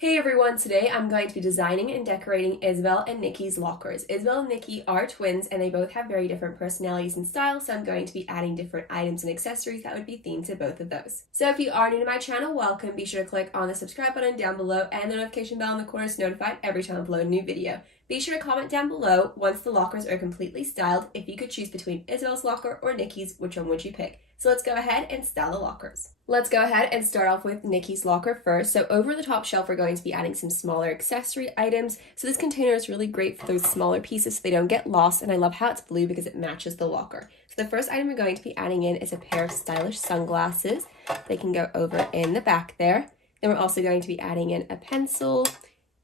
Hey everyone, today I'm going to be designing and decorating Isabelle and Nikki's lockers. Isabelle and Nikki are twins and they both have very different personalities and styles, so I'm going to be adding different items and accessories that would be themed to both of those. So if you are new to my channel, welcome. Be sure to click on the subscribe button down below and the notification bell in the corner to notified every time I upload a new video. Be sure to comment down below once the lockers are completely styled if you could choose between Isabelle's locker or Nikki's, which one would you pick? So let's go ahead and style the lockers. Let's go ahead and start off with Nikki's locker first. So over the top shelf, we're going to be adding some smaller accessory items. So this container is really great for those smaller pieces so they don't get lost. And I love how it's blue because it matches the locker. So the first item we're going to be adding in is a pair of stylish sunglasses. They can go over in the back there. Then we're also going to be adding in a pencil,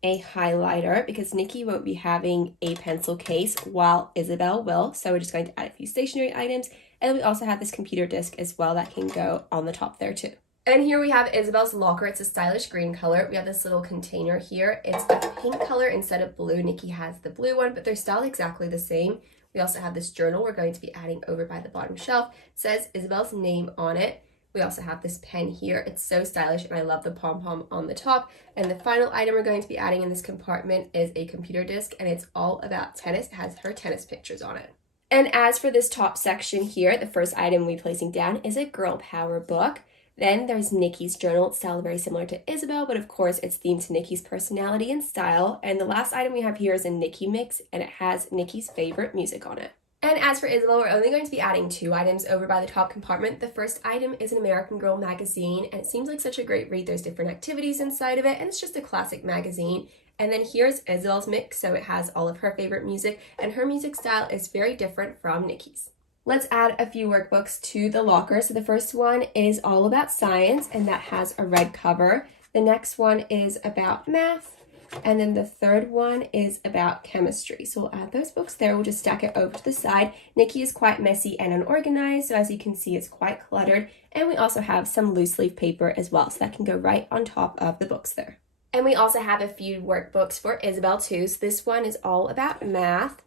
a highlighter, because Nikki won't be having a pencil case while Isabelle will. So we're just going to add a few stationery items. And we also have this computer disc as well that can go on the top there too. And here we have Isabelle's locker. It's a stylish green color. We have this little container here. It's a pink color instead of blue. Nikki has the blue one, but they're styled exactly the same. We also have this journal we're going to be adding over by the bottom shelf. It says Isabelle's name on it. We also have this pen here. It's so stylish and I love the pom-pom on the top. And the final item we're going to be adding in this compartment is a computer disc, and it's all about tennis. It has her tennis pictures on it. And as for this top section here, the first item we're placing down is a girl power book. Then there's Nikki's journal. It's styled very similar to Isabelle, but of course it's themed to Nikki's personality and style. And the last item we have here is a Nikki mix, and it has Nikki's favorite music on it. And as for Isabelle, we're only going to be adding two items over by the top compartment. The first item is an American Girl magazine, and it seems like such a great read. There's different activities inside of it, and it's just a classic magazine. And then here's Isabelle's mix, so it has all of her favorite music, and her music style is very different from Nikki's. Let's add a few workbooks to the locker. So the first one is all about science, and that has a red cover. The next one is about math, and then the third one is about chemistry. So we'll add those books there. We'll just stack it over to the side. Nikki is quite messy and unorganized, so as you can see, it's quite cluttered. And we also have some loose leaf paper as well, so that can go right on top of the books there. And we also have a few workbooks for Isabelle too. So this one is all about math.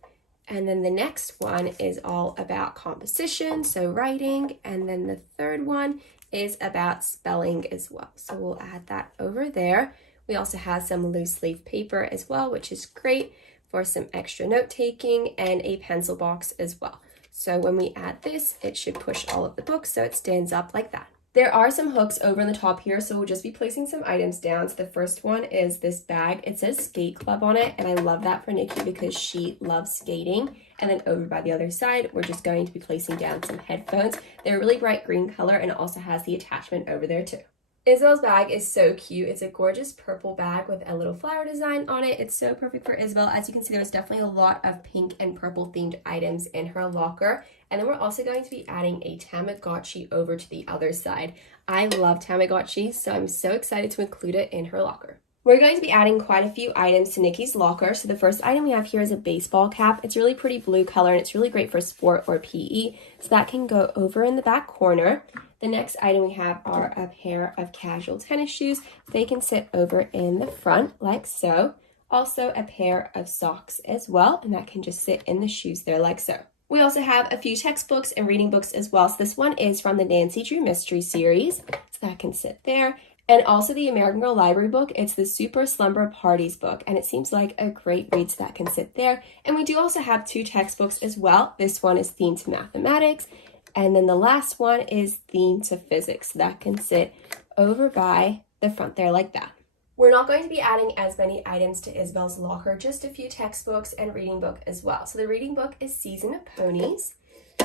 And then the next one is all about composition, so writing. And then the third one is about spelling as well. So we'll add that over there. We also have some loose leaf paper as well, which is great for some extra note taking, and a pencil box as well. So when we add this, it should push all of the books so it stands up like that. There are some hooks over in the top here, so we'll just be placing some items down. So the first one is this bag. It says Skate Club on it, and I love that for Nikki because she loves skating. And then over by the other side, we're just going to be placing down some headphones. They're a really bright green color, and it also has the attachment over there too. Isabelle's bag is so cute. It's a gorgeous purple bag with a little flower design on it. It's so perfect for Isabelle. As you can see, there's definitely a lot of pink and purple themed items in her locker. And then we're also going to be adding a Tamagotchi over to the other side. I love Tamagotchi, so I'm so excited to include it in her locker. We're going to be adding quite a few items to Nikki's locker. So the first item we have here is a baseball cap. It's really pretty blue color, and it's really great for sport or PE. So that can go over in the back corner. The next item we have are a pair of casual tennis shoes. They can sit over in the front like so. Also a pair of socks as well, and that can just sit in the shoes there like so. We also have a few textbooks and reading books as well. So this one is from the Nancy Drew Mystery Series, so that can sit there. And also the American Girl Library book. It's the Super Slumber Parties book, and it seems like a great read, so that can sit there. And we do also have two textbooks as well. This one is themed to mathematics, and then the last one is themed to physics. So that can sit over by the front there like that. We're not going to be adding as many items to Isabelle's locker, just a few textbooks and reading book as well. So the reading book is Season of Ponies,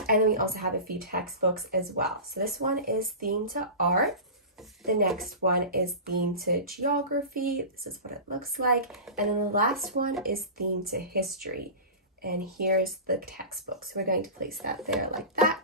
and then we also have a few textbooks as well. So this one is themed to art. The next one is themed to geography. This is what it looks like. And then the last one is themed to history. And here's the textbook. So we're going to place that there like that.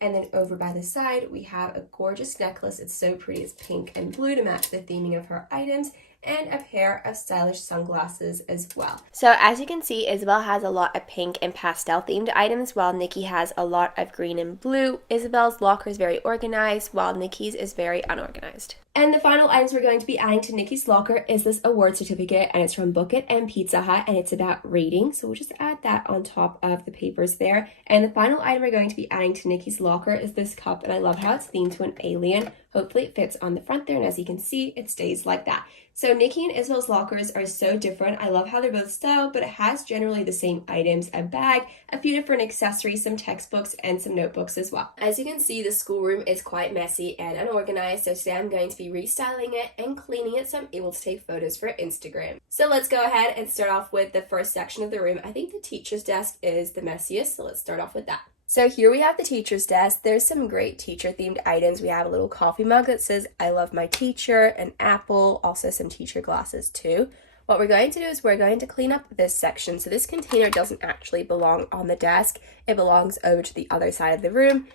And then over by the side, we have a gorgeous necklace. It's so pretty. It's pink and blue to match the theming of her items, and a pair of stylish sunglasses as well. So as you can see, Isabelle has a lot of pink and pastel themed items, while Nikki has a lot of green and blue. Isabelle's locker is very organized, while Nikki's is very unorganized. And the final items we're going to be adding to Nikki's locker is this award certificate, and it's from Book It and Pizza Hut, and it's about reading. So we'll just add that on top of the papers there. And the final item we're going to be adding to Nikki's locker is this cup, and I love how it's themed to an alien Hopefully it fits on the front there, and as you can see, it stays like that. So Nikki and Isabel's lockers are so different. I love how they're both styled, but it has generally the same items: a bag, a few different accessories, some textbooks, and some notebooks as well. As you can see, the schoolroom is quite messy and unorganized, so today I'm going to be restyling it and cleaning it so I'm able to take photos for Instagram. So let's go ahead and start off with the first section of the room. I think the teacher's desk is the messiest, so let's start off with that. So here we have the teacher's desk. There's some great teacher-themed items. We have a little coffee mug that says, "I love my teacher," an apple, also some teacher glasses too. What we're going to do is we're going to clean up this section. So this container doesn't actually belong on the desk. It belongs over to the other side of the room,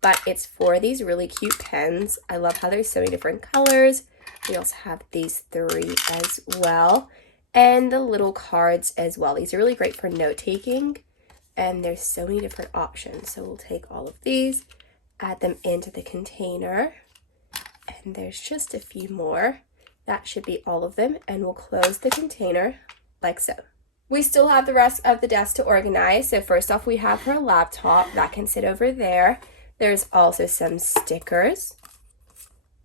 but it's for these really cute pens. I love how there's so many different colors. We also have these 3 as well, and the little cards as well. These are really great for note-taking. And there's so many different options. So we'll take all of these, add them into the container, and there's just a few more. That should be all of them, and we'll close the container like so. We still have the rest of the desk to organize. So first off, we have her laptop that can sit over there. There's also some stickers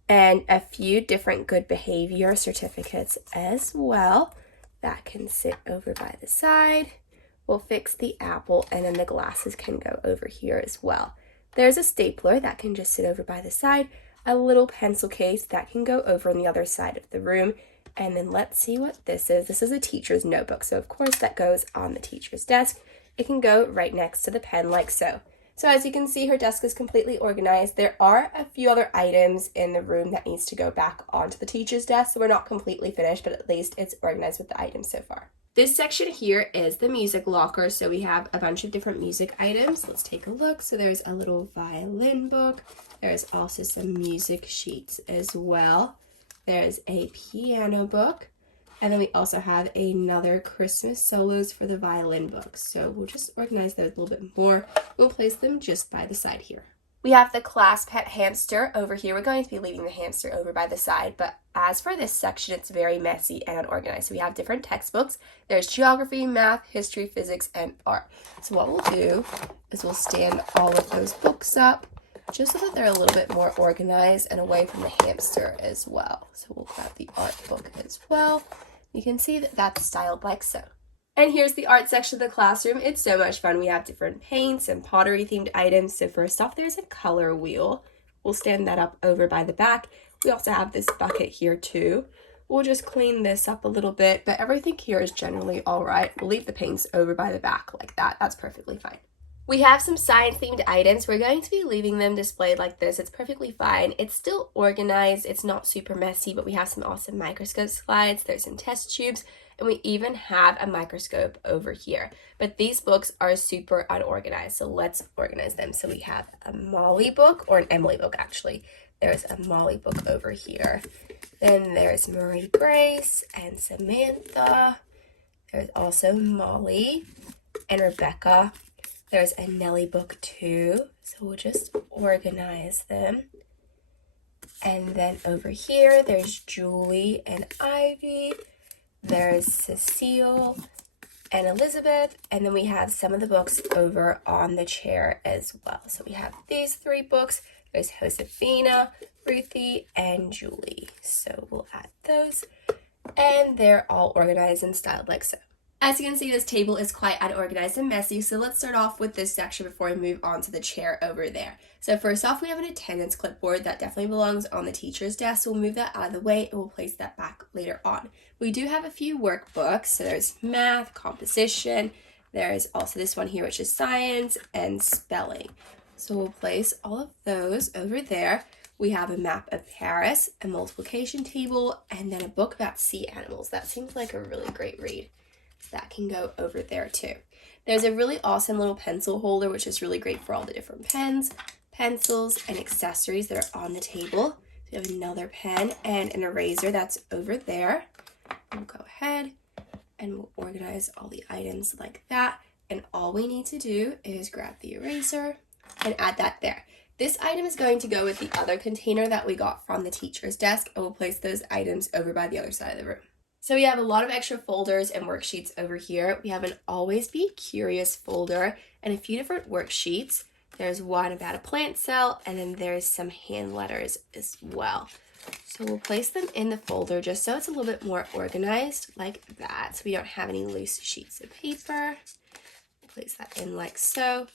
and a few different good behavior certificates as well. That can sit over by the side. We'll fix the apple, and then the glasses can go over here as well. There's a stapler that can just sit over by the side, a little pencil case that can go over on the other side of the room, and then let's see what this is. This is a teacher's notebook, so of course that goes on the teacher's desk. It can go right next to the pen like so. So as you can see, her desk is completely organized. There are a few other items in the room that needs to go back onto the teacher's desk, so we're not completely finished, but at least it's organized with the items so far. This section here is the music locker, so we have a bunch of different music items. Let's take a look. So there's a little violin book. There's also some music sheets as well. There's a piano book. And then we also have another Christmas solos for the violin book. So we'll just organize those a little bit more. We'll place them just by the side here. We have the class pet hamster over here. We're going to be leaving the hamster over by the side, but as for this section, it's very messy and unorganized. So we have different textbooks. There's geography, math, history, physics, and art. So what we'll do is we'll stand all of those books up just so that they're a little bit more organized and away from the hamster as well. So we'll grab the art book as well. You can see that that's styled like so. And here's the art section of the classroom. It's so much fun. We have different paints and pottery themed items. So first off, there's a color wheel. We'll stand that up over by the back. We also have this bucket here too. We'll just clean this up a little bit, but everything here is generally all right. We'll leave the paints over by the back like that. That's perfectly fine. We have some science themed items. We're going to be leaving them displayed like this. It's perfectly fine. It's still organized. It's not super messy, but we have some awesome microscope slides. There's some test tubes. And we even have a microscope over here. But these books are super unorganized, so let's organize them. So we have a Molly book, or an Emily book actually. There's a Molly book over here. Then there's Marie Grace and Samantha. There's also Molly and Rebecca. There's a Nellie book too. So we'll just organize them. And then over here, there's Julie and Ivy. There's Cecile and Elizabeth, and then we have some of the books over on the chair as well. So we have these 3 books. There's Josefina, Ruthie, and Julie. So we'll add those, and they're all organized and styled like so. As you can see, this table is quite unorganized and messy, so let's start off with this section before we move on to the chair over there. So first off, we have an attendance clipboard that definitely belongs on the teacher's desk, so we'll move that out of the way and we'll place that back later on. We do have a few workbooks, so there's math, composition, there's also this one here which is science and spelling. So we'll place all of those over there. We have a map of Paris, a multiplication table, and then a book about sea animals. That seems like a really great read. That can go over there too. There's a really awesome little pencil holder, which is really great for all the different pens, pencils, and accessories that are on the table. So we have another pen and an eraser that's over there. We'll go ahead and we'll organize all the items like that. And all we need to do is grab the eraser and add that there. This item is going to go with the other container that we got from the teacher's desk, and we'll place those items over by the other side of the room. So we have a lot of extra folders and worksheets over here. We have an Always Be Curious folder and a few different worksheets. There's one about a plant cell, and then there's some hand letters as well. So we'll place them in the folder just so it's a little bit more organized like that, so we don't have any loose sheets of paper. Place that in like so.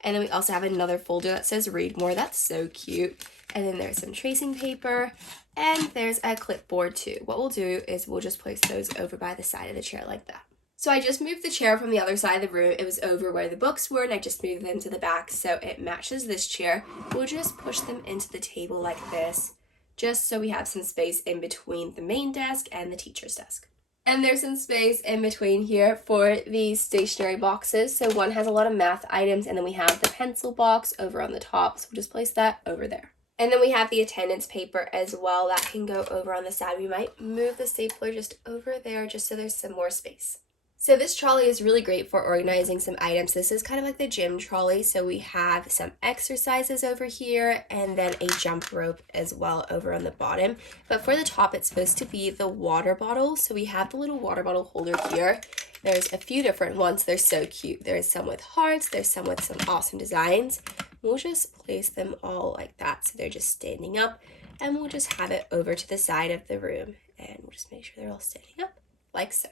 And then we also have another folder that says read more. That's so cute. And then there's some tracing paper, and there's a clipboard too. What we'll do is we'll just place those over by the side of the chair like that. So I just moved the chair from the other side of the room. It was over where the books were, and I just moved them to the back so it matches this chair. We'll just push them into the table like this, just so we have some space in between the main desk and the teacher's desk. And there's some space in between here for these stationery boxes. So one has a lot of math items, and then we have the pencil box over on the top. So we'll just place that over there. And then we have the attendance paper as well. That can go over on the side. We might move the stapler just over there just so there's some more space. So this trolley is really great for organizing some items. This is kind of like the gym trolley. So we have some exercises over here and then a jump rope as well over on the bottom. But for the top, it's supposed to be the water bottle. So we have the little water bottle holder here. There's a few different ones. They're so cute. There's some with hearts. There's some with some awesome designs. We'll just place them all like that. So they're just standing up, and we'll just have it over to the side of the room. And we'll just make sure they're all standing up like so.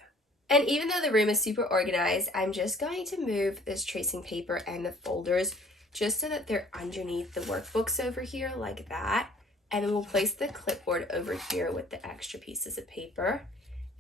And even though the room is super organized, I'm just going to move this tracing paper and the folders just so that they're underneath the workbooks over here like that. And then we'll place the clipboard over here with the extra pieces of paper.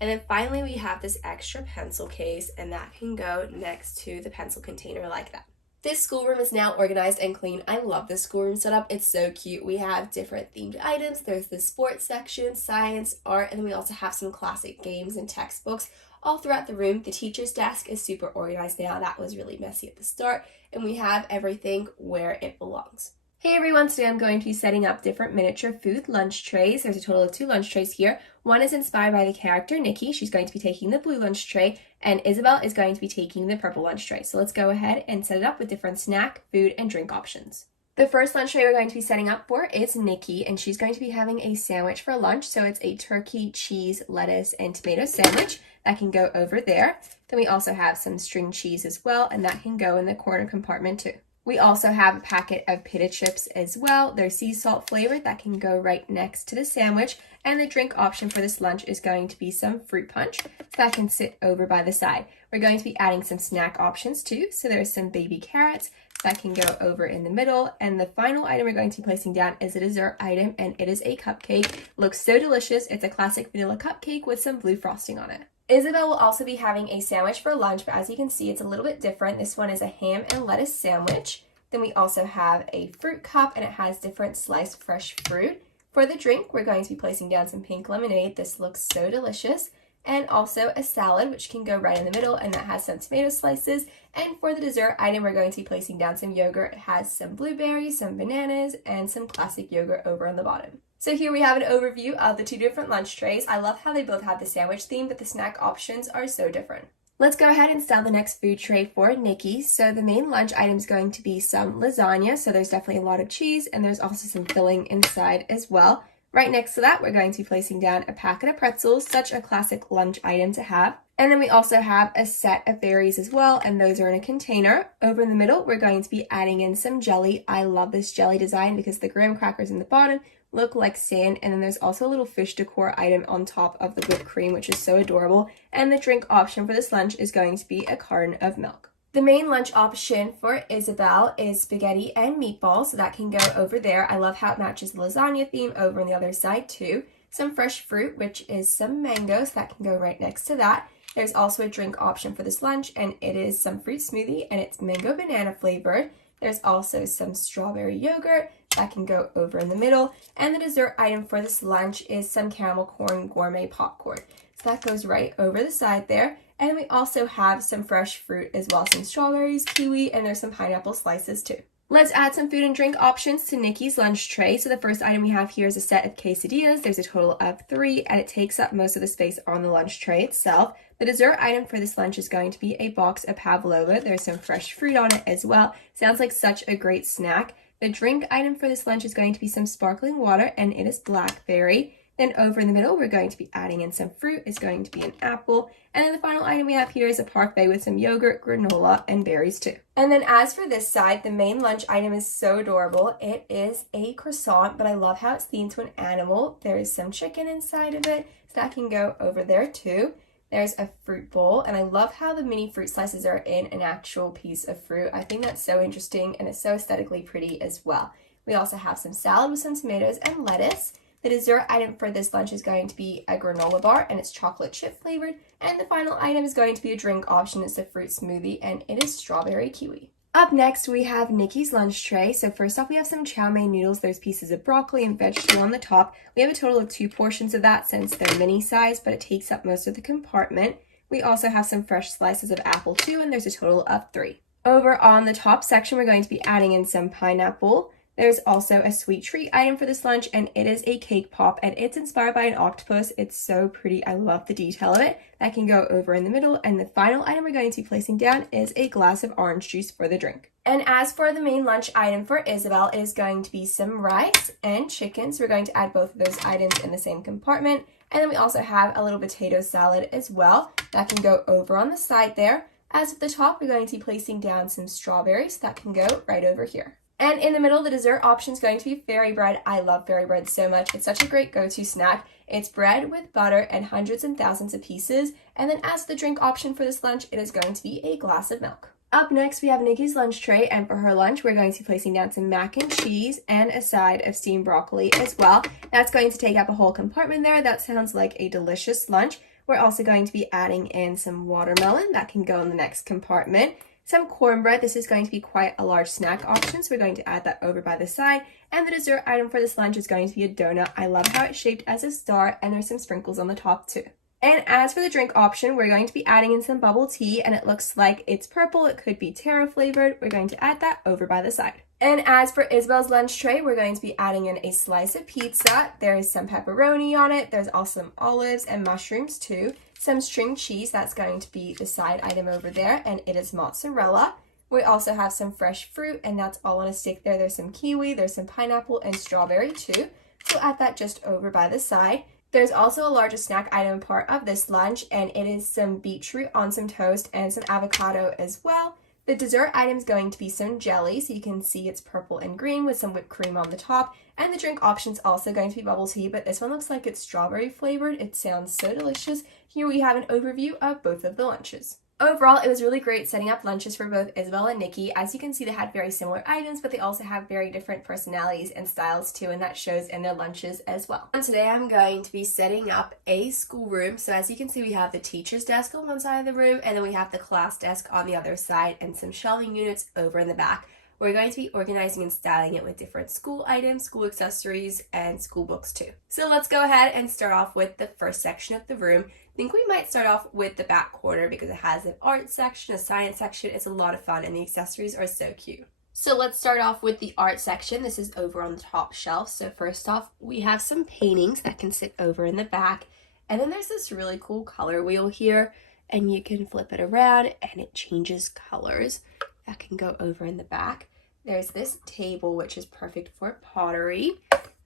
And then finally we have this extra pencil case, and that can go next to the pencil container like that. This schoolroom is now organized and clean. I love this schoolroom setup. It's so cute. We have different themed items. There's the sports section, science, art, and then we also have some classic games and textbooks all throughout the room. The teacher's desk is super organized now. That was really messy at the start, and we have everything where it belongs. Hey everyone, today I'm going to be setting up different miniature food lunch trays. There's a total of 2 lunch trays here. One is inspired by the character Nikki. She's going to be taking the blue lunch tray, and Isabelle is going to be taking the purple lunch tray. So let's go ahead and set it up with different snack, food, and drink options. The first lunch tray we're going to be setting up for is Nikki, and she's going to be having a sandwich for lunch. So it's a turkey, cheese, lettuce, and tomato sandwich that can go over there. Then we also have some string cheese as well, and that can go in the corner compartment too. We also have a packet of pita chips as well. They're sea salt flavored. That can go right next to the sandwich. And the drink option for this lunch is going to be some fruit punch. So that can sit over by the side. We're going to be adding some snack options too. So there's some baby carrots that can go over in the middle. And the final item we're going to be placing down is a dessert item, and it is a cupcake. Looks so delicious. It's a classic vanilla cupcake with some blue frosting on it. Isabelle will also be having a sandwich for lunch, but as you can see, it's a little bit different. This one is a ham and lettuce sandwich. Then we also have a fruit cup, and it has different sliced fresh fruit. For the drink, we're going to be placing down some pink lemonade. This looks so delicious. And also a salad, which can go right in the middle, and that has some tomato slices. And for the dessert item, we're going to be placing down some yogurt. It has some blueberries, some bananas, and some classic yogurt over on the bottom. So here we have an overview of the 2 different lunch trays. I love how they both have the sandwich theme, but the snack options are so different. Let's go ahead and style the next food tray for Nikki. So the main lunch item is going to be some lasagna. So there's definitely a lot of cheese, and there's also some filling inside as well. Right next to that, we're going to be placing down a packet of pretzels, such a classic lunch item to have. And then we also have a set of berries as well, and those are in a container. Over in the middle, we're going to be adding in some jelly. I love this jelly design because the graham crackers in the bottom look like sand, and then there's also a little fish decor item on top of the whipped cream, which is so adorable. And the drink option for this lunch is going to be a carton of milk. The main lunch option for Isabelle is spaghetti and meatballs, so that can go over there. I love how it matches the lasagna theme over on the other side too. Some fresh fruit, which is some mangoes, that can go right next to that. There's also a drink option for this lunch, and it is some fruit smoothie, and it's mango banana flavored. There's also some strawberry yogurt that can go over in the middle. And the dessert item for this lunch is some caramel corn gourmet popcorn. So that goes right over the side there. And then we also have some fresh fruit as well, some strawberries, kiwi, and there's some pineapple slices too. Let's add some food and drink options to Nikki's lunch tray. So the first item we have here is a set of quesadillas. There's a total of 3, and it takes up most of the space on the lunch tray itself. The dessert item for this lunch is going to be a box of pavlova. There's some fresh fruit on it as well. Sounds like such a great snack. The drink item for this lunch is going to be some sparkling water, and it is blackberry. Then over in the middle, we're going to be adding in some fruit. It's going to be an apple. And then the final item we have here is a parfait with some yogurt, granola, and berries too. And then as for this side, the main lunch item is so adorable. It is a croissant, but I love how it's themed to an animal. There is some chicken inside of it, so that can go over there too. There's a fruit bowl, and I love how the mini fruit slices are in an actual piece of fruit. I think that's so interesting, and it's so aesthetically pretty as well. We also have some salad with some tomatoes and lettuce. The dessert item for this lunch is going to be a granola bar, and it's chocolate chip flavored. And the final item is going to be a drink option. It's a fruit smoothie, and it is strawberry kiwi. Up next, we have Nikki's lunch tray. So first off, we have some chow mein noodles. There's pieces of broccoli and vegetable on the top. We have a total of 2 portions of that since they're mini size, but it takes up most of the compartment. We also have some fresh slices of apple too, and there's a total of 3. Over on the top section, we're going to be adding in some pineapple. There's also a sweet treat item for this lunch, and it is a cake pop, and it's inspired by an octopus. It's so pretty. I love the detail of it. That can go over in the middle, and the final item we're going to be placing down is a glass of orange juice for the drink. And as for the main lunch item for Isabelle, it is going to be some rice and chicken. So we're going to add both of those items in the same compartment. And then we also have a little potato salad as well. That can go over on the side there. As at the top, we're going to be placing down some strawberries. That can go right over here. And in the middle, the dessert option is going to be fairy bread. I love fairy bread so much. It's such a great go-to snack. It's bread with butter and hundreds and thousands of pieces. And then as the drink option for this lunch, it is going to be a glass of milk. Up next, we have Nikki's lunch tray, and for her lunch, we're going to be placing down some mac and cheese and a side of steamed broccoli as well. That's going to take up a whole compartment there. That sounds like a delicious lunch. We're also going to be adding in some watermelon. That can go in the next compartment. Some cornbread. This is going to be quite a large snack option, so we're going to add that over by the side. And the dessert item for this lunch is going to be a donut. I love how it's shaped as a star, and there's some sprinkles on the top too. And as for the drink option, we're going to be adding in some bubble tea, and it looks like it's purple. It could be taro flavored. We're going to add that over by the side. And as for Isabelle's lunch tray, we're going to be adding in a slice of pizza. There is some pepperoni on it. There's also some olives and mushrooms too. Some string cheese, that's going to be the side item over there, and it is mozzarella. We also have some fresh fruit, and that's all on a stick there. There's some kiwi, there's some pineapple, and strawberry too. So add that just over by the side. There's also a larger snack item part of this lunch, and it is some beetroot on some toast and some avocado as well. The dessert item is going to be some jelly, so you can see it's purple and green with some whipped cream on the top. And the drink option is also going to be bubble tea, but this one looks like it's strawberry flavored. It sounds so delicious. Here we have an overview of both of the lunches. Overall, it was really great setting up lunches for both Isabelle and Nikki. As you can see, they had very similar items, but they also have very different personalities and styles too, and that shows in their lunches as well. And today I'm going to be setting up a schoolroom. So as you can see, we have the teacher's desk on one side of the room, and then we have the class desk on the other side, and some shelving units over in the back. We're going to be organizing and styling it with different school items, school accessories, and school books too. So let's go ahead and start off with the first section of the room. I think we might start off with the back corner because it has an art section, a science section. It's a lot of fun, and the accessories are so cute. So let's start off with the art section. This is over on the top shelf. So first off, we have some paintings that can sit over in the back. And then there's this really cool color wheel here, and you can flip it around and it changes colors. That can go over in the back. There's this table, which is perfect for pottery.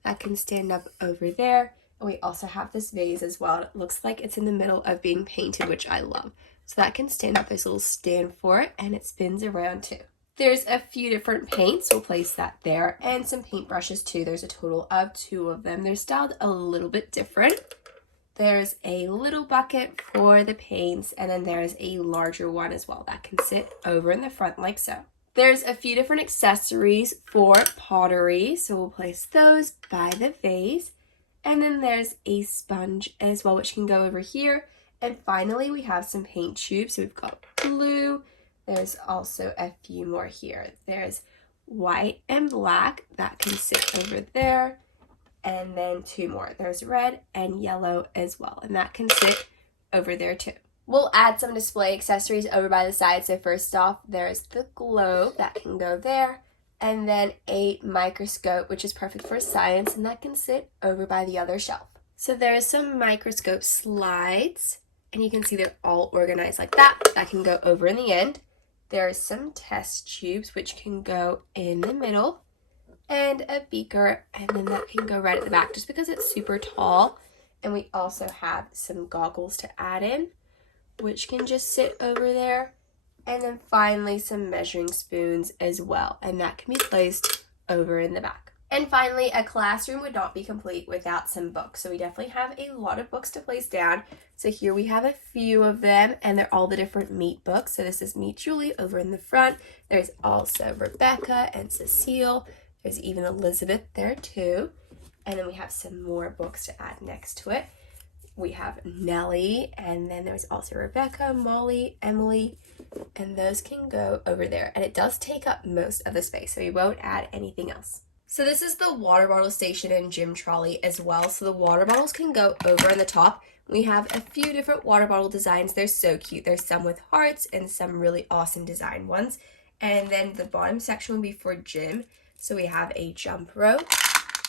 That can stand up over there. And we also have this vase as well. It looks like it's in the middle of being painted, which I love. So that can stand up. There's a little stand for it, and it spins around too. There's a few different paints. We'll place that there. And some paintbrushes too. There's a total of 2 of them. They're styled a little bit different. There's a little bucket for the paints, and then there's a larger one as well that can sit over in the front like so. There's a few different accessories for pottery, so we'll place those by the vase. And then there's a sponge as well, which can go over here. And finally, we have some paint tubes. So we've got blue. There's also a few more here. There's white and black that can sit over there. And then 2 more. There's red and yellow as well, and that can sit over there too. We'll add some display accessories over by the side. So first off, there's the globe that can go there, and then a microscope, which is perfect for science, and that can sit over by the other shelf. So there's some microscope slides, and you can see they're all organized like that. That can go over in the end. There's some test tubes, which can go in the middle. and a beaker, and then that can go right at the back just because it's super tall. And we also have some goggles to add in, which can just sit over there. And then finally some measuring spoons as well, and that can be placed over in the back. And finally, a classroom would not be complete without some books. So we definitely have a lot of books to place down. So here we have a few of them, and they're all the different Meet books. So this is Meet Julie over in the front. There's also Rebecca and Cecile. There's even Elizabeth there too. And then we have some more books to add next to it. We have Nellie, and then there's also Rebecca, Molly, Emily, and those can go over there. And it does take up most of the space, so we won't add anything else. So this is the water bottle station and gym trolley as well. So the water bottles can go over on the top. We have a few different water bottle designs. They're so cute. There's some with hearts and some really awesome design ones. And then the bottom section will be for gym. So we have a jump rope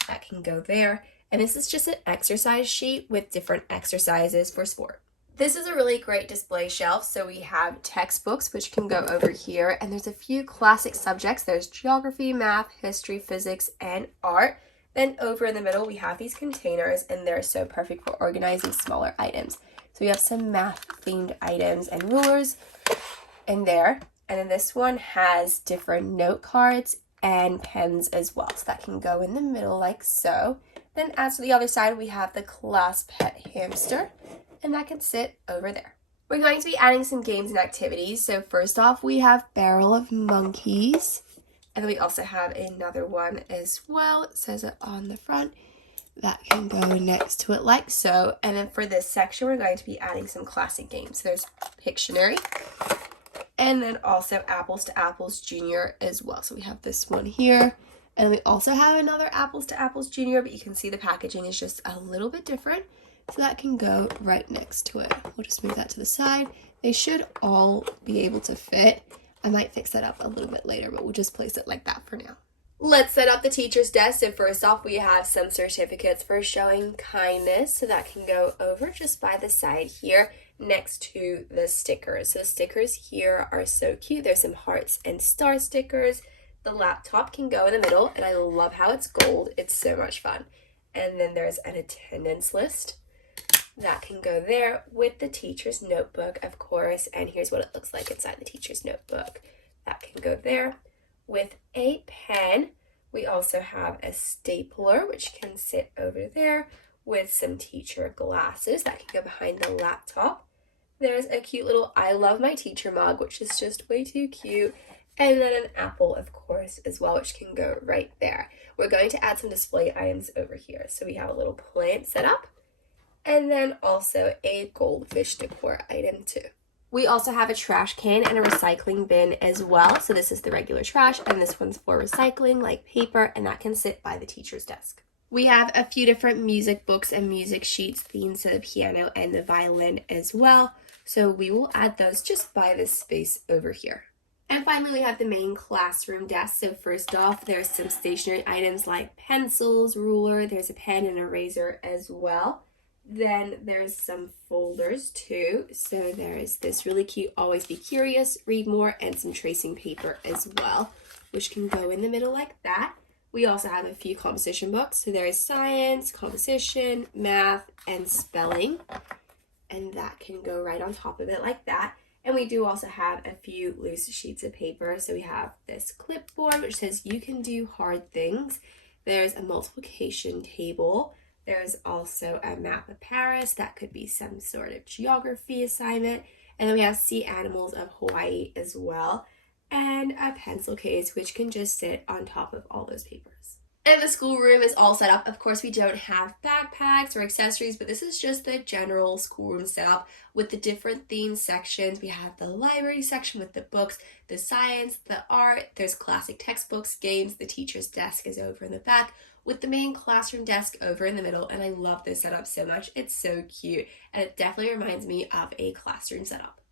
that can go there. And this is just an exercise sheet with different exercises for sport. This is a really great display shelf. So we have textbooks, which can go over here. And there's a few classic subjects. There's geography, math, history, physics, and art. Then over in the middle, we have these containers, and they're so perfect for organizing smaller items. So we have some math-themed items and rulers in there. And then this one has different note cards and pens as well. So that can go in the middle like so. Then as to the other side, we have the class pet hamster, and that can sit over there. We're going to be adding some games and activities. So first off, we have Barrel of Monkeys. And then we also have another one as well. It says it on the front. That can go next to it like so. And then for this section, we're going to be adding some classic games. So there's Pictionary. And then also Apples to Apples Junior as well. So we have this one here. And we also have another Apples to Apples Junior, but you can see the packaging is just a little bit different. So that can go right next to it. We'll just move that to the side. They should all be able to fit. I might fix that up a little bit later, but we'll just place it like that for now. Let's set up the teacher's desk. So first off, we have some certificates for showing kindness. So that can go over just by the side here next to the stickers. So the stickers here are so cute. There's some hearts and star stickers. The laptop can go in the middle, and I love how it's gold. It's so much fun. And then there's an attendance list. That can go there with the teacher's notebook, of course, and here's what it looks like inside the teacher's notebook. That can go there with a pen. We also have a stapler, which can sit over there with some teacher glasses. That can go behind the laptop. There's a cute little I love my teacher mug, which is just way too cute. And then an apple, of course, as well, which can go right there. We're going to add some display items over here. So we have a little plant set up. And then also a goldfish decor item too. We also have a trash can and a recycling bin as well. So this is the regular trash, and this one's for recycling like paper, and that can sit by the teacher's desk. We have a few different music books and music sheets themed to the piano and the violin as well. So we will add those just by this space over here. And finally, we have the main classroom desk. So first off, there's some stationery items like pencils, ruler, there's a pen and eraser as well. Then there's some folders too. So there's this really cute Always Be Curious, Read More, and some tracing paper as well, which can go in the middle like that. We also have a few composition books. So there's science, composition, math, and spelling. And that can go right on top of it like that. And we do also have a few loose sheets of paper. So we have this clipboard, which says you can do hard things. There's a multiplication table. There's also a map of Paris. That could be some sort of geography assignment. And then we have sea animals of Hawaii as well. And a pencil case, which can just sit on top of all those papers. And the schoolroom is all set up. Of course, we don't have backpacks or accessories, but this is just the general schoolroom setup with the different theme sections. We have the library section with the books, the science, the art. There's classic textbooks, games. The teacher's desk is over in the back with the main classroom desk over in the middle. And I love this setup so much. It's so cute. And it definitely reminds me of a classroom setup.